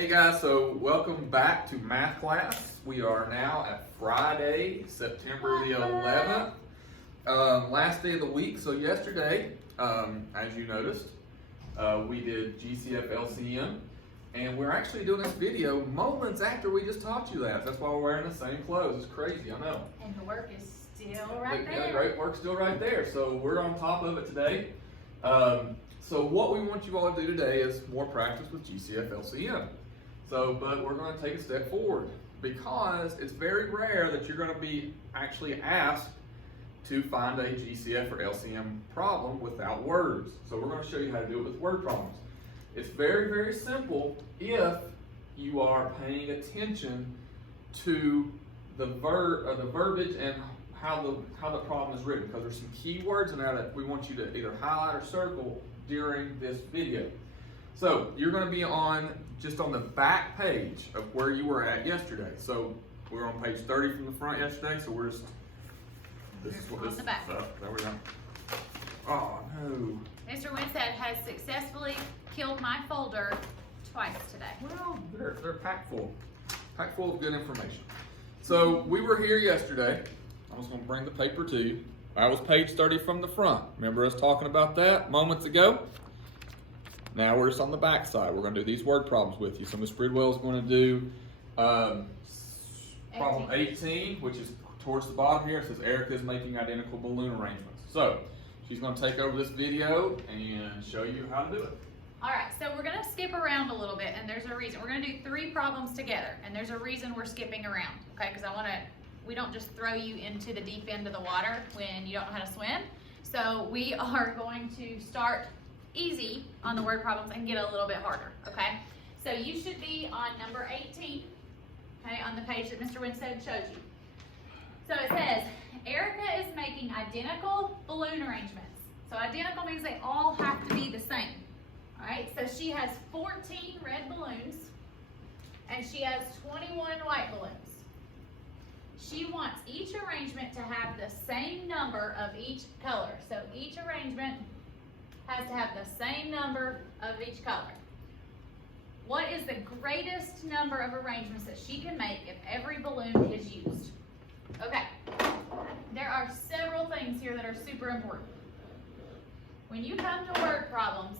Hey guys, so welcome back to math class. We are now at Friday, September the 11th. Last day of the week, so yesterday, as you noticed, we did GCF LCM, and we're actually doing this video moments after we just taught you that. That's why we're wearing the same clothes. It's crazy, I know. And the work is still right there. Yeah, the great work's still right there, so we're on top of it today. So what we want you all to do today is more practice with GCF LCM. But we're going to take a step forward because it's very rare that you're going to be actually asked to find a GCF or LCM problem without words. So we're going to show you how to do it with word problems. It's very, very simple if you are paying attention to the verbiage and how the problem is written, because there's some key words in there that we want you to either highlight or circle during this video. So you're going to be just on the back page of where you were at yesterday. So we were on page 30 from the front yesterday. So we're just this is what this is. There we go. Oh no. Mr. Winstead has successfully killed my folder twice today. Well, they're packed full of good information. So we were here yesterday. I was going to bring the paper to you. I was page 30 from the front. Remember us talking about that moments ago? Now we're just on the back side. We're going to do these word problems with you. So Ms. Bridwell is going to do problem 18, which is towards the bottom here. It says Erica is making identical balloon arrangements. So she's going to take over this video and show you how to do it. All right, so we're going to skip around a little bit, and there's a reason. We're going to do 3 problems together, and there's a reason we're skipping around, okay? Because we don't just throw you into the deep end of the water when you don't know how to swim. So we are going to start easy on the word problems and get a little bit harder, okay? So you should be on number 18, okay, on the page that Mr. Winstead showed you. So it says, Erica is making identical balloon arrangements. So identical means they all have to be the same, all right? So she has 14 red balloons and she has 21 white balloons. She wants each arrangement to have the same number of each color. So each arrangement has to have the same number of each color. What is the greatest number of arrangements that she can make if every balloon is used? Okay, there are several things here that are super important. When you come to word problems,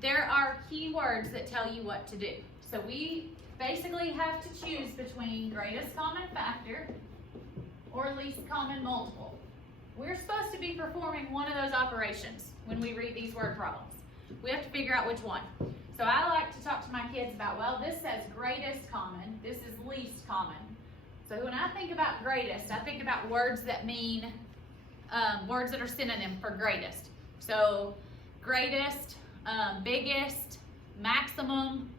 there are key words that tell you what to do. So we basically have to choose between greatest common factor or least common multiple. We're supposed to be performing one of those operations when we read these word problems. We have to figure out which one. So I like to talk to my kids about, well, this says greatest common, this is least common. So when I think about greatest, I think about words that mean, words that are synonym for greatest. So greatest, biggest, maximum,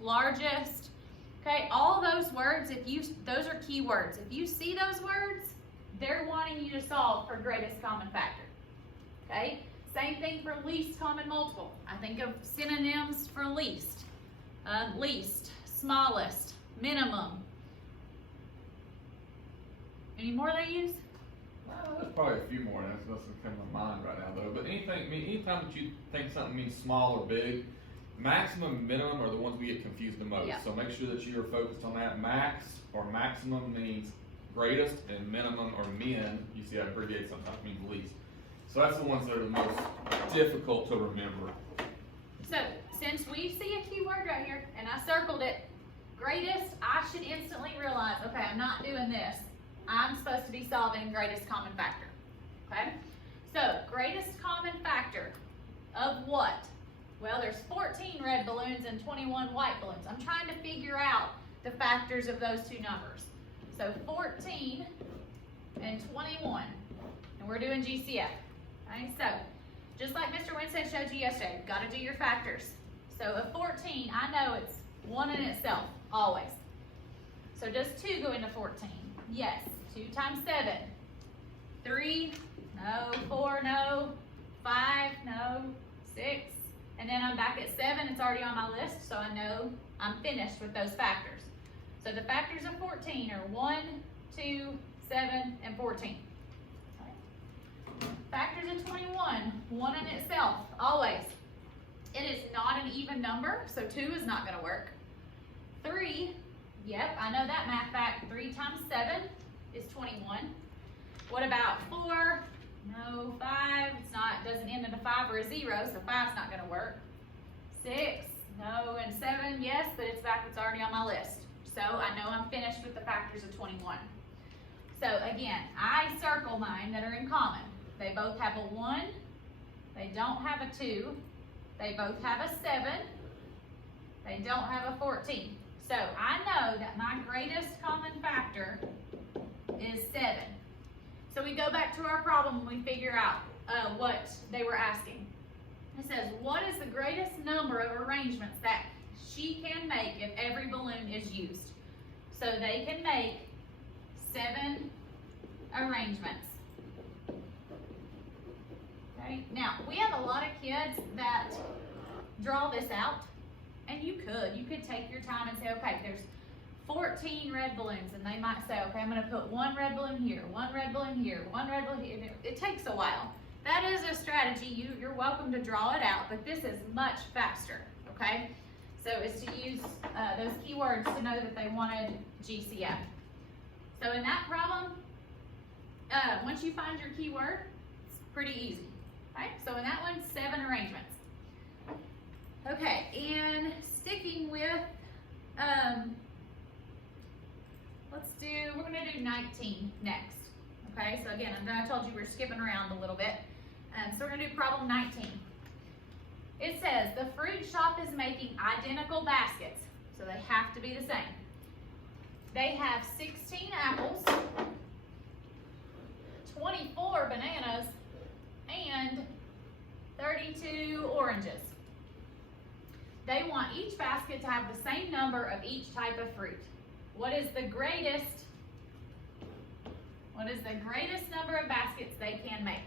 largest. Okay, all those words, those are key words. If you see those words, they're wanting you to solve for greatest common factor. Okay, same thing for least common multiple. I think of synonyms for least. Least, smallest, minimum. Any more they use? There's probably a few more. That doesn't come to mind right now though. But anytime that you think something means small or big, maximum and minimum are the ones we get confused the most. Yeah. So make sure that you are focused on that. Max or maximum means greatest, and minimum or min, you see I abbreviate sometimes, means least. So that's the ones that are the most difficult to remember. So since we see a key word right here, and I circled it, greatest, I should instantly realize, okay, I'm not doing this. I'm supposed to be solving greatest common factor, okay? So greatest common factor of what? Well, there's 14 red balloons and 21 white balloons. I'm trying to figure out the factors of those two numbers. So 14 and 21, and we're doing GCF. Okay, so just like Mr. Winstead showed you yesterday, you've got to do your factors. So of 14, I know it's 1 in itself, always. So does 2 go into 14? Yes. 2 times 7. 3, no. 4, no. 5, no. 6, and then I'm back at 7. It's already on my list, so I know I'm finished with those factors. So the factors of 14 are 1, 2, 7, and 14. Factors of 21, 1 in itself, always. It is not an even number, so 2 is not gonna work. 3, yep, I know that math fact. 3 times 7 is 21. What about 4? No. 5, it's not, doesn't end in a 5 or a 0, so 5's not gonna work. 6, no, and 7, yes, but it's already on my list. So I know I'm finished with the factors of 21. So again, I circle mine that are in common. They both have a 1, they don't have a 2, they both have a 7, they don't have a 14. So I know that my greatest common factor is 7. So we go back to our problem and we figure out what they were asking. It says, what is the greatest number of arrangements that she can make if every balloon is used? So they can make 7 arrangements. Okay, now we have a lot of kids that draw this out, and you could take your time and say, okay, there's 14 red balloons, and they might say, okay, I'm going to put 1 red balloon here, 1 red balloon here, 1 red balloon here. It takes a while. That is a strategy. You're welcome to draw it out, but this is much faster, okay? So it's to use those keywords to know that they wanted GCF. So in that problem, once you find your keyword, it's pretty easy, right? So in that one, 7 arrangements. Okay, and sticking with, we're gonna do 19 next. Okay, so again, I told you we're skipping around a little bit. So we're gonna do problem 19. It says, the fruit shop is making identical baskets, so they have to be the same. They have 16 apples, 24 bananas, and 32 oranges. They want each basket to have the same number of each type of fruit. What is the greatest number of baskets they can make?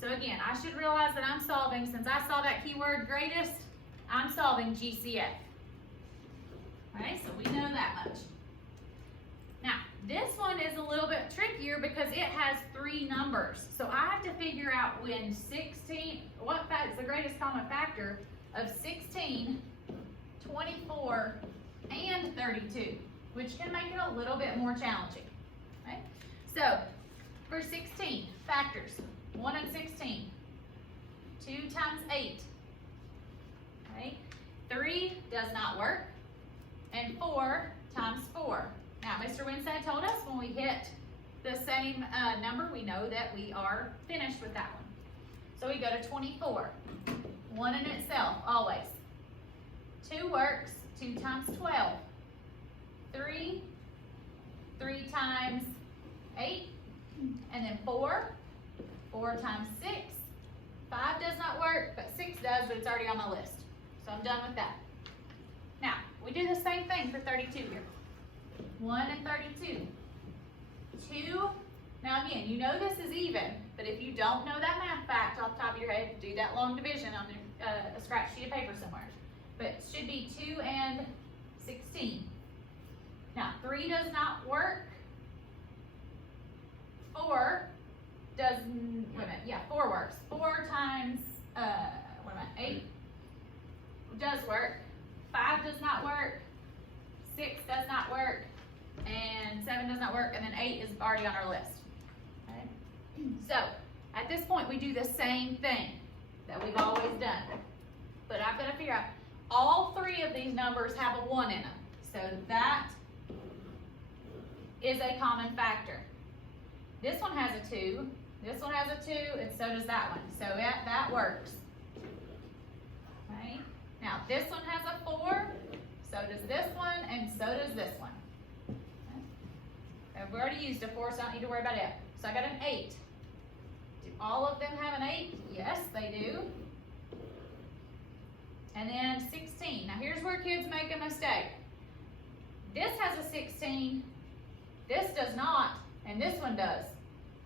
So again, I should realize that I'm solving, since I saw that keyword greatest, I'm solving GCF. Okay, so we know that much. Now, this one is a little bit trickier because it has 3 numbers. So I have to figure out when 16, what is the greatest common factor of 16, 24, and 32, which can make it a little bit more challenging. Okay? So, for 16, factors, 1 and 16, 2 times 8, okay? 3 does not work, and 4 times 4. Now, Mr. Winstead told us when we hit the same number, we know that we are finished with that one. So we go to 24, 1 in itself, always. 2 works, 2 times 12. 3 times 8, and then 4 times 6. 5 does not work, but 6 does, but it's already on my list. So I'm done with that. Now, we do the same thing for 32 here. 1 and 32. 2, now again, you know this is even, but if you don't know that math fact off the top of your head, do that long division on a scratch sheet of paper somewhere. But it should be 2 and 16. Now, 3 does not work. 4 does, wait a minute, yeah, 4 works. 4 times, 8 does work. 5 does not work. 6 does not work. And 7 does not work. And then 8 is already on our list. Okay? So, at this point, we do the same thing that we've always done. But I've got to figure out, all 3 of these numbers have a 1 in them. So that is a common factor. This one has a 2, this one has a 2, and so does that one. So that works. Okay. Now this one has a 4, so does this one, and so does this one. Okay. I've already used a 4, so I don't need to worry about it. So I got an 8. Do all of them have an 8? Yes, they do. And then 16. Now here's where kids make a mistake. This has a 16, this does not, and this one does.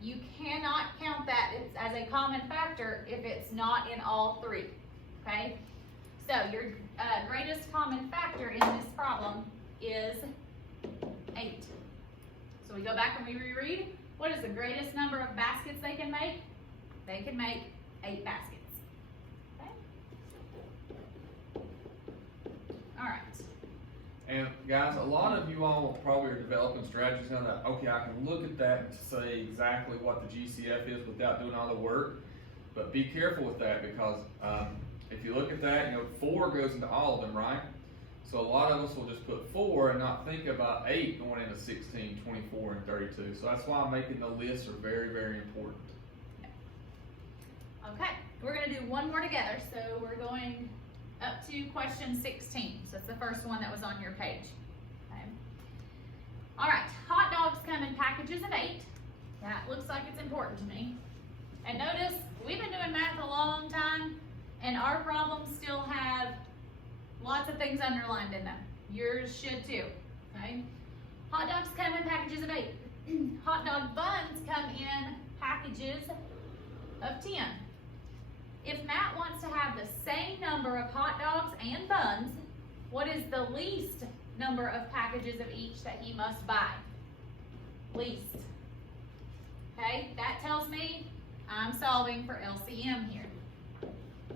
You cannot count that as a common factor if it's not in all 3, okay? So your greatest common factor in this problem is 8. So we go back and we reread. What is the greatest number of baskets they can make? They can make 8 baskets, okay? Alright. And guys, a lot of you all probably are developing strategies now that, okay, I can look at that and say exactly what the GCF is without doing all the work. But be careful with that because if you look at that, 4 goes into all of them, right? So a lot of us will just put 4 and not think about 8 going into 16, 24, and 32. So that's why making the lists are very, very important. Okay, we're gonna do one more together. So we're going up to question 16. So it's the first one that was on your page. Okay. All right, hot dogs come in packages of 8. That looks like it's important to me. And notice, we've been doing math a long time, and our problems still have lots of things underlined in them. Yours should too, okay? Hot dogs come in packages of 8. Hot dog buns come in packages of 10. If Matt wants to have the same number of hot dogs and buns, what is the least number of packages of each that he must buy? Least. Okay, that tells me I'm solving for LCM here.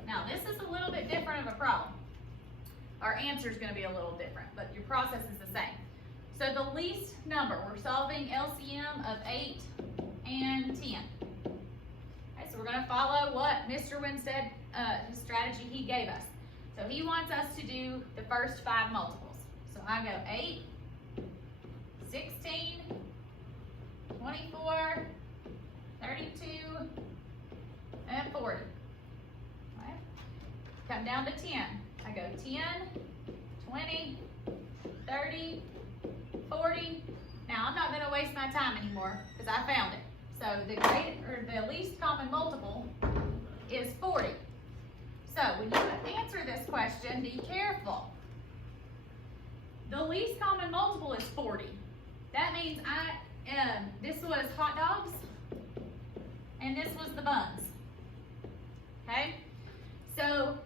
Now this is a little bit different of a problem. Our answer is going to be a little different, but your process is the same. So the least number, we're solving LCM of 8 and 10. Okay, so we're going to follow what Mr. Winstead, his strategy he gave us. So he wants us to do the first 5 multiples. So I go 8, 16, 24, 32, and 40. Okay. Come down to 10. I go 10, 20, 30, 40. Now I'm not going to waste my time anymore because I found it. So the least common multiple is 40. So when you answer this question, be careful. The least common multiple is 40. That means this was hot dogs and this was the buns. Okay? So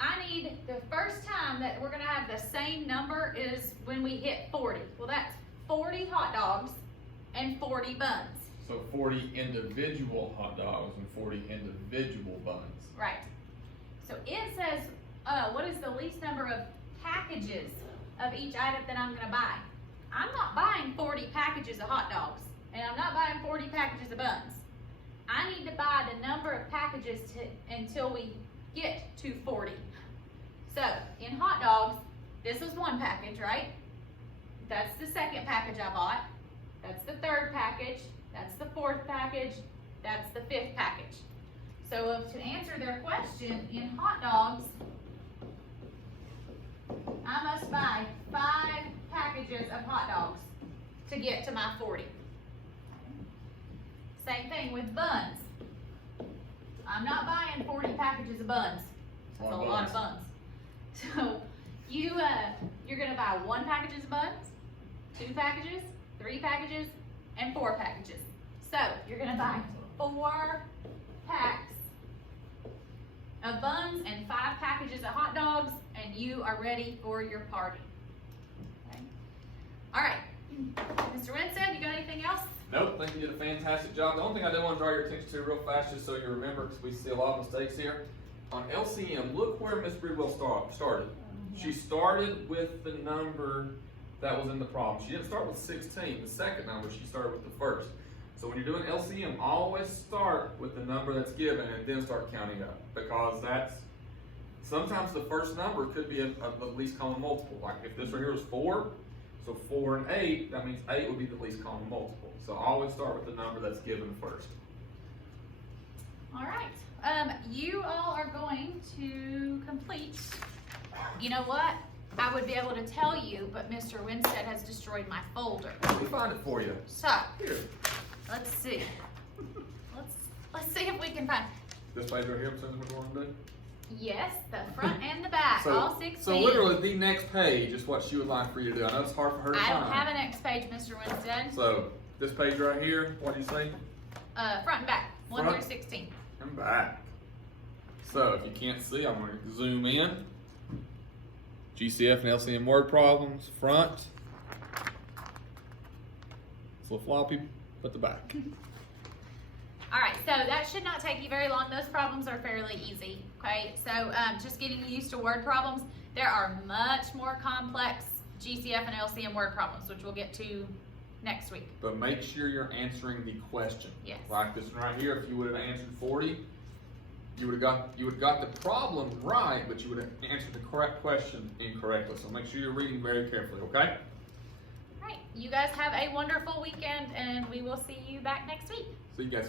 I need the first time that we're going to have the same number is when we hit 40. Well, that's 40 hot dogs and 40 buns. So 40 individual hot dogs and 40 individual buns. Right. So it says, what is the least number of packages of each item that I'm going to buy? I'm not buying 40 packages of hot dogs, and I'm not buying 40 packages of buns. I need to buy the number of packages until we get to 40. So in hot dogs, this was 1 package, right? That's the 2nd package I bought. That's the 3rd package. That's the 4th package. That's the 5th package. So to answer their question, in hot dogs, I must buy 5 packages of hot dogs to get to my 40. Same thing with buns. I'm not buying 40 packages of buns. That's a lot of buns. So you're gonna buy 1 package of buns, 2 packages, 3 packages, and 4 packages. So you're gonna buy 4 packs of buns and 5 packages of hot dogs, and you are ready for your party. Okay. All right, Mr. Winstead, you got anything else? Nope, I think you did a fantastic job. The only thing I do want to draw your attention to real fast, just so you remember, because we see a lot of mistakes here. On LCM, look where Miss Bridwell started. She started with the number that was in the problem. She didn't start with 16, the second number. She started with the first. So when you're doing LCM, always start with the number that's given and then start counting up, because sometimes the first number could be the least common multiple. Like if this right here was 4, so 4 and 8, that means 8 would be the least common multiple. So always start with the number that's given first. All right. You all are going to complete. You know what? I would be able to tell you, but Mr. Winstead has destroyed my folder. Let me find it for you. So, Here. let's see. Let's see if we can find. This page right here, since we're going to do. Yes, the front and the back, all 16. So literally the next page is what she would like for you to do. I know it's hard for her to I find. don't have a next page, Mr. Winstead. So this page right here, what do you say? Front and back, 1 Front. through 16. And back. So if you can't see, I'm going to zoom in. GCF and LCM word problems, front. It's a little floppy, but the back. All right, so that should not take you very long. Those problems are fairly easy, okay? So just getting used to word problems. There are much more complex GCF and LCM word problems, which we'll get to next week. But make sure you're answering the question. Yes. Like this one right here, if you would have answered 40, you would have got the problem right, but you would have answered the correct question incorrectly. So make sure you're reading very carefully, okay? All right, you guys have a wonderful weekend, and we will see you back next week. See you guys.